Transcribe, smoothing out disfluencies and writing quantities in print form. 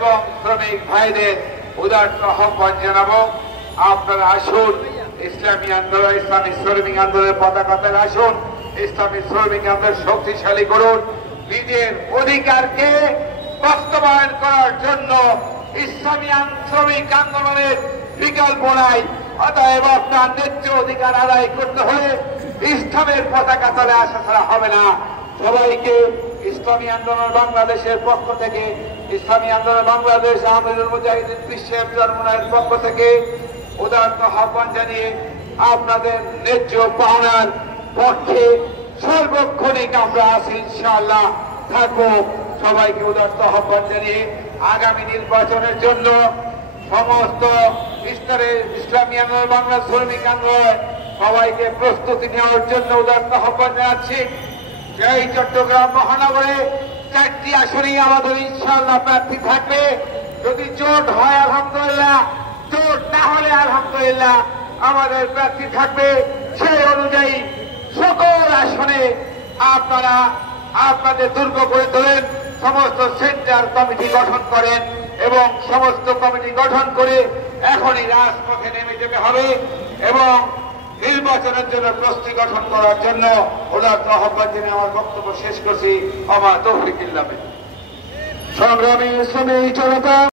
এবং শ্রমিক ভাইদের উদাত্ত আহ্বান জানাবো, আপনারা আসুন ইসলামী আন্দোলন, ইসলামী শ্রমিক আন্দোলনের পতাকাতে আসুন, ইসলামী শ্রমিক আন্দোলন শক্তিশালী করুন। নিজের অধিকারকে বাস্তবায়ন করার জন্য ইসলামী শ্রমিক আন্দোলনের বিকল্প নাই। অতএব আপনার ন্যায্য অধিকার আদায় করতে হলে ইসলামের পতাকা তলে আসা ছাড়া হবে না। সবাইকে ইসলামী আন্দোলন বাংলাদেশের পক্ষ থেকে, ইসলামী আন্দোলন বাংলাদেশ আমিরুল মুজাহিদিন বিশ্বের চরমনায়ের পক্ষ থেকে উদাত্ত আহ্বান জানিয়ে আপনাদের ন্যায্য পাওনার পক্ষে সর্বক্ষণিক আমরা আছি, ইনশাআল্লাহ থাকবো। সবাইকে উদাত্ত আহ্বান জানিয়ে আগামী নির্বাচনের জন্য সমস্ত স্তরে ইসলামী আন্দোলন বাংলা শ্রমিক আন্দোলন সবাইকে প্রস্তুতি নেওয়ার জন্য উদাত্ত আহ্বান জানাচ্ছি। এই চট্টগ্রাম মহানগরে 4টি আসনেই আমাদের ইনশাআল্লাহ প্রার্থী থাকবে। যদি জোট হয় আলহামদুলিল্লাহ, জোট না হলে আলহামদুলিল্লাহ আমাদের প্রার্থী থাকবে। সেই অনুযায়ী সকল আসনে আপনারা আপনাদের দুর্গ করে তোলেন, সমস্ত সেন্টার কমিটি গঠন করেন এবং সমস্ত কমিটি গঠন করে এখনই রাজপথে নেমে যেতে হবে এবং নির্বাচনের জন্য প্রস্তুতি গঠন করার জন্য উদাত্ত আহ্বান জানিয়ে আমার বক্তব্য শেষ করছি। আমার তৌফিক ইল্লাহ বিল্লাহ। সংগ্রামী শ্রমিক জনতা।